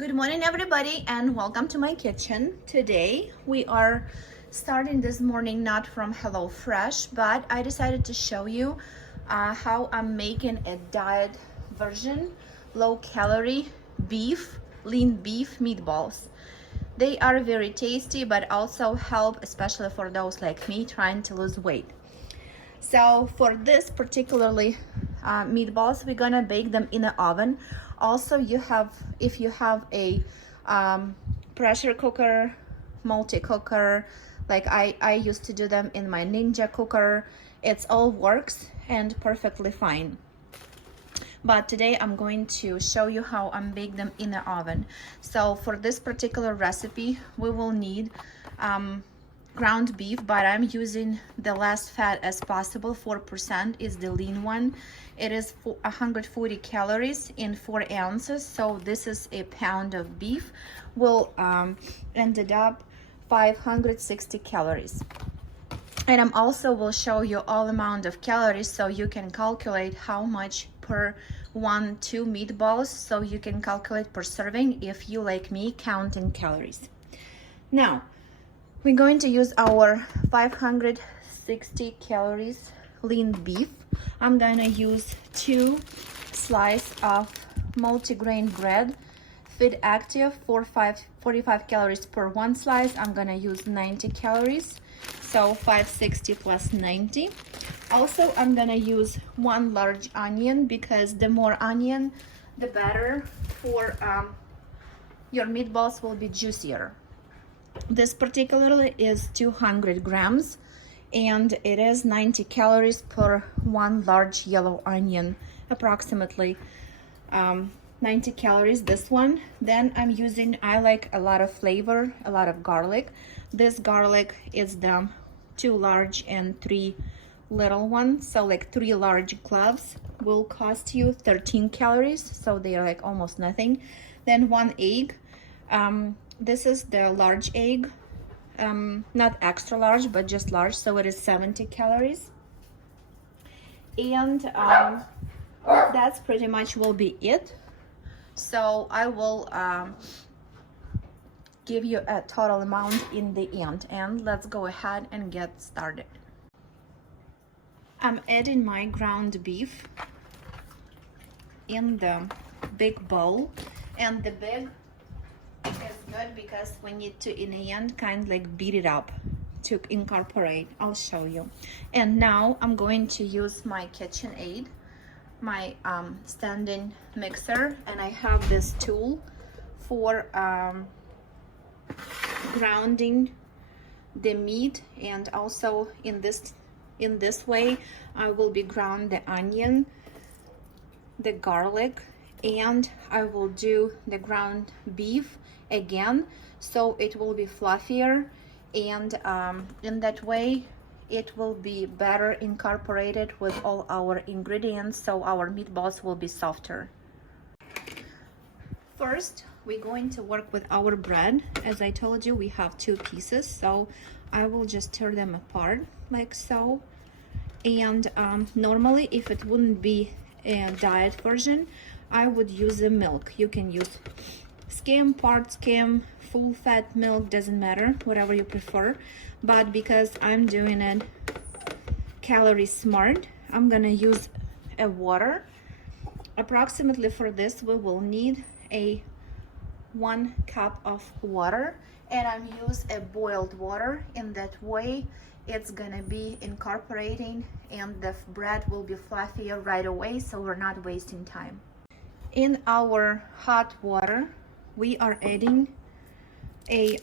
Good morning, everybody, and welcome to my kitchen. Today we are starting this morning not from HelloFresh, but I decided to show you how I'm making a diet version, low-calorie lean beef meatballs. They are very tasty, but also help, especially for those like me trying to lose weight. So for this particularly meatballs, we're gonna bake them in the oven. Also, if you have a pressure cooker, multi-cooker, like I used to do them in my Ninja cooker, it's all works and perfectly fine. But today I'm going to show you how I'm bake them in the oven. So for this particular recipe, we will need ground beef, but I'm using the less fat as possible. 4% is the lean one. It is 140 calories in 4 ounces, so this is a pound of beef will ended up 560 calories. And I'm also will show you all amount of calories, so you can calculate how much per 2 meatballs, so you can calculate per serving if you, like me, counting calories. Now we're going to use our 560 calories lean beef. I'm gonna use 2 slices of multigrain bread, Fit Active, 45 calories per 1 slice. I'm gonna use 90 calories, so 560 plus 90. Also, I'm gonna use 1 large onion, because the more onion, the better for your meatballs will be juicier. This particularly is 200 grams and it is 90 calories per 1 large yellow onion, approximately 90 calories this one. Then I like a lot of flavor, a lot of garlic. This garlic is the 2 large and 3 little ones, so like 3 large cloves will cost you 13 calories, so they are like almost nothing. Then 1 egg. This is the large egg, not extra large, but just large, so it is 70 calories. And that's pretty much will be it. So I will give you a total amount in the end, and let's go ahead and get started. I'm adding my ground beef in the big bowl, and the big is good because we need to in the end kind of like beat it up to incorporate. I'll show you. And now I'm going to use my KitchenAid, my standing mixer, and I have this tool for grounding the meat, and also in this way I will be ground the onion, the garlic, and I will do the ground beef again, so it will be fluffier, and in that way it will be better incorporated with all our ingredients, so our meatballs will be softer. First, we're going to work with our bread. As I told you, we have 2 pieces, so I will just tear them apart like so. And normally, if it wouldn't be a diet version, I would use the milk. You can use skim, part skim, full fat milk, doesn't matter, whatever you prefer. But because I'm doing it calorie smart, I'm gonna use a water. Approximately for this, we will need a 1 cup of water, and I'm use a boiled water. In that way, it's gonna be incorporating, and the bread will be fluffier right away, so we're not wasting time. In our hot water, we are adding a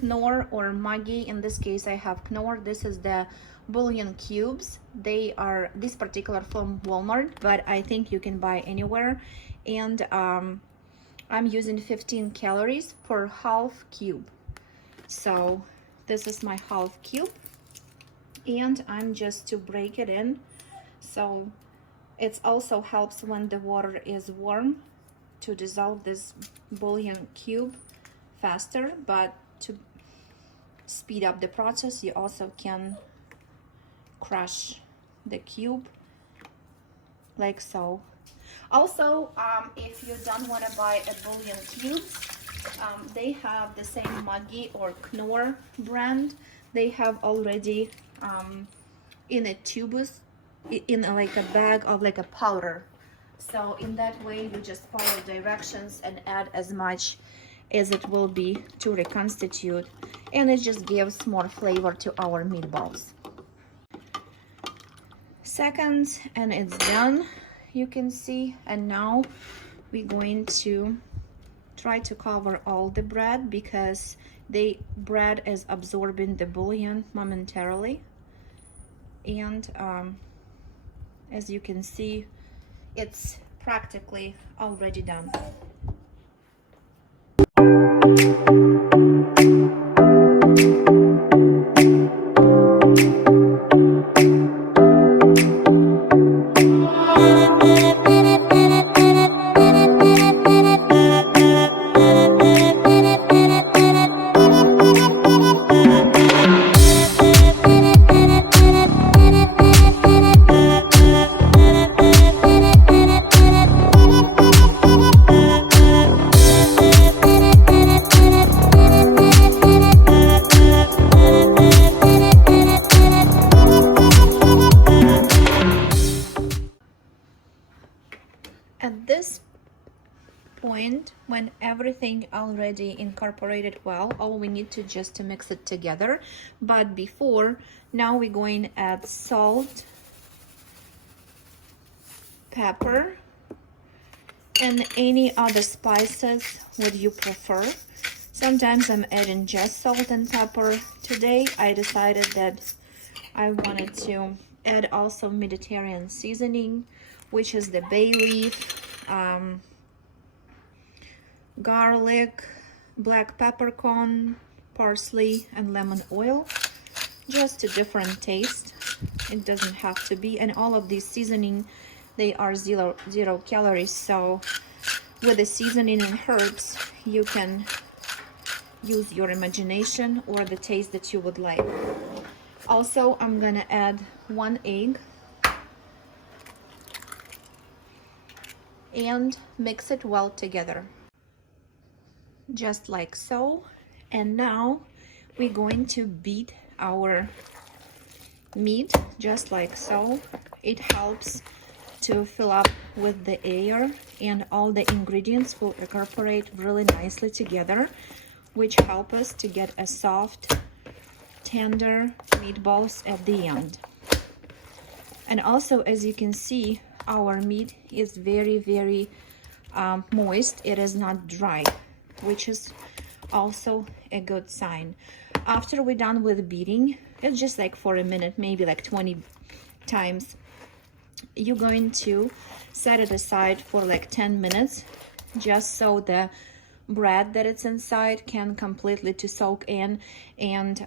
Knorr or Maggi. In this case, I have Knorr. This is the bouillon cubes. They are this particular from Walmart, but I think you can buy anywhere. And I'm using 15 calories per half cube. So this is my half cube, and I'm just to break it in. So it also helps when the water is warm to dissolve this bouillon cube faster, but to speed up the process, you also can crush the cube like so. Also, if you don't want to buy a bouillon cubes, they have the same Maggi or Knorr brand. They have already in a tubus, in like a bag of like a powder. So in that way, you just follow directions and add as much as it will be to reconstitute, and it just gives more flavor to our meatballs. Seconds and it's done, you can see. And now we're going to try to cover all the bread because the bread is absorbing the bouillon momentarily. And as you can see, it's practically already done. At this point, when everything already incorporated well, all we need to just to mix it together. But before, now we're going to add salt, pepper, and any other spices would you prefer. Sometimes I'm adding just salt and pepper. Today I decided that I wanted to add also Mediterranean seasoning, which is the bay leaf, garlic, black peppercorn, parsley, and lemon oil. Just a different taste. It doesn't have to be. And all of these seasoning, they are zero calories. So with the seasoning and herbs, you can use your imagination or the taste that you would like. Also, I'm gonna add 1 egg and mix it well together, just like so. And now we're going to beat our meat just like so. It helps to fill up with the air, and all the ingredients will incorporate really nicely together, which help us to get a soft, tender meatballs at the end. And also, as you can see, our meat is very moist. It is not dry, which is also a good sign. After we're done with beating, it's just like for a minute, maybe like 20 times, you're going to set it aside for like 10 minutes, just so the bread that it's inside can completely to soak in and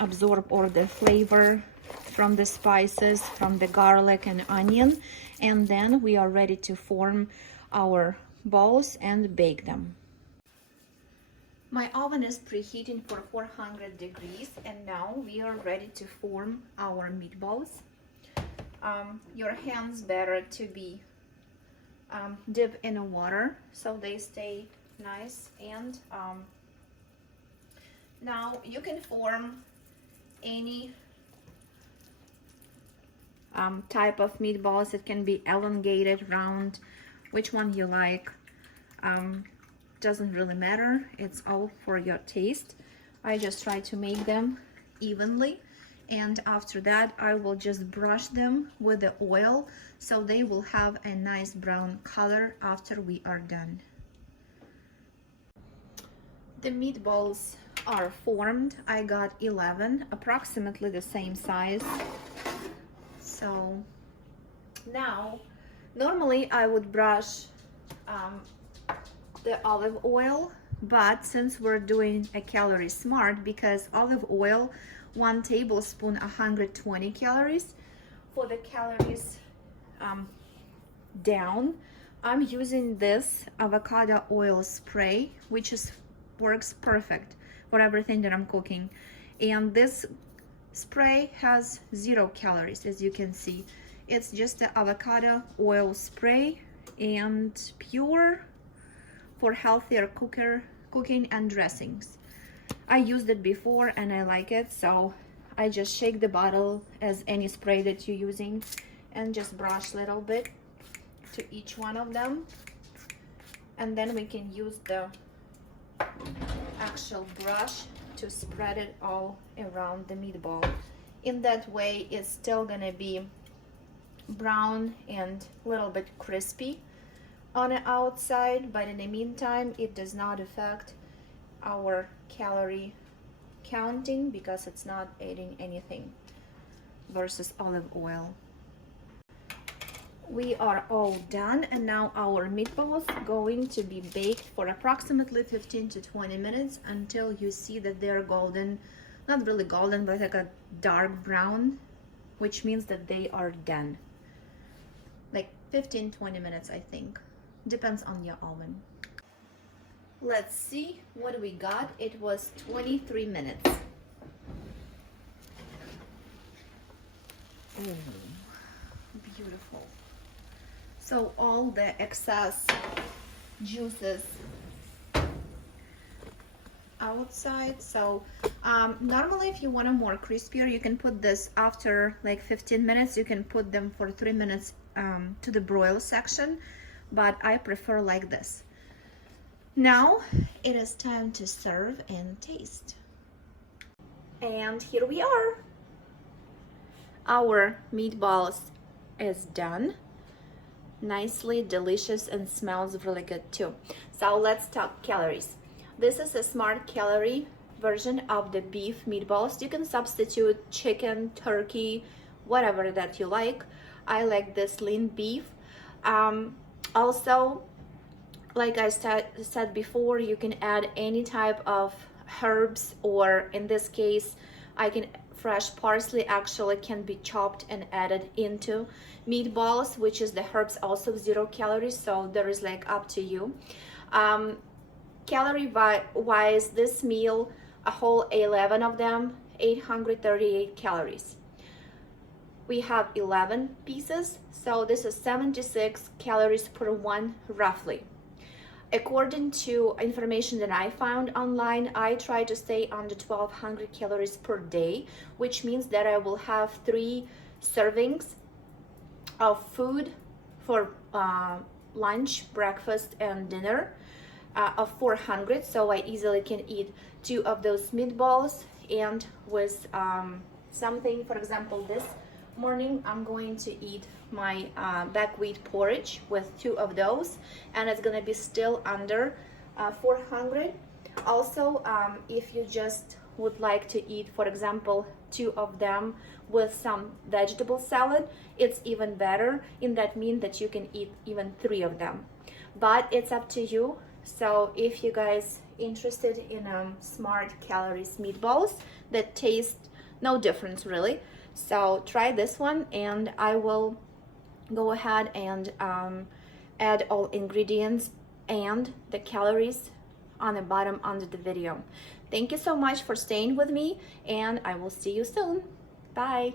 absorb all the flavor from the spices, from the garlic and onion. And then we are ready to form our balls and bake them. My oven is preheating for 400 degrees, and now we are ready to form our meatballs. Your hands better to be dipped in water so they stay nice. And now you can form any type of meatballs. It can be elongated, round, which one you like. Doesn't really matter, it's all for your taste. I just try to make them evenly, and after that I will just brush them with the oil so they will have a nice brown color after we are done. The meatballs are formed. I got 11, approximately the same size. So now normally I would brush the olive oil, but since we're doing a calorie smart, because olive oil, 1 tablespoon 120 calories, for the calories down, I'm using this avocado oil spray, which works perfect for everything that I'm cooking. And this spray has 0 calories, as you can see. It's just the avocado oil spray, and pure for healthier cooking and dressings. I used it before and I like it, so I just shake the bottle as any spray that you're using and just brush a little bit to each one of them, and then we can use the actual brush to spread it all around the meatball. In that way it's still gonna be brown and a little bit crispy on the outside, but in the meantime it does not affect our calorie counting because it's not adding anything versus olive oil. We are all done, and now our meatballs going to be baked for approximately 15 to 20 minutes until you see that they're golden, not really golden, but like a dark brown, which means that they are done. Like 15-20 minutes, I think. Depends on your oven. Let's see what we got. It was 23 minutes. Oh, beautiful. So all the excess juices outside. So normally if you want them more crispier, you can put this after like 15 minutes. You can put them for 3 minutes to the broil section, but I prefer like this. Now it is time to serve and taste. And here we are. Our meatballs is done. Nicely delicious and smells really good too. So let's talk calories. This is a smart calorie version of the beef meatballs. You can substitute chicken, turkey, whatever that you like. I like this lean beef. Also, like I said before, you can add any type of herbs, or in this case, fresh parsley actually can be chopped and added into meatballs, which is the herbs also 0 calories, so there is like up to you. Calorie wise, this meal, a whole 11 of them, 838 calories. We have 11 pieces, so this is 76 calories per one roughly. According to information that I found online, I try to stay under 1200 calories per day, which means that I will have 3 servings of food for lunch, breakfast, and dinner of 400. So I easily can eat 2 of those meatballs, and with something, for example, this morning I'm going to eat my buckwheat porridge with 2 of those, and it's gonna be still under 400. Also, if you just would like to eat, for example, 2 of them with some vegetable salad, it's even better. In that mean that you can eat even 3 of them, but it's up to you. So if you guys interested in smart calories meatballs that taste no difference really, so try this one, and I will go ahead and add all ingredients and the calories on the bottom under the video. Thank you so much for staying with me, and I will see you soon. Bye.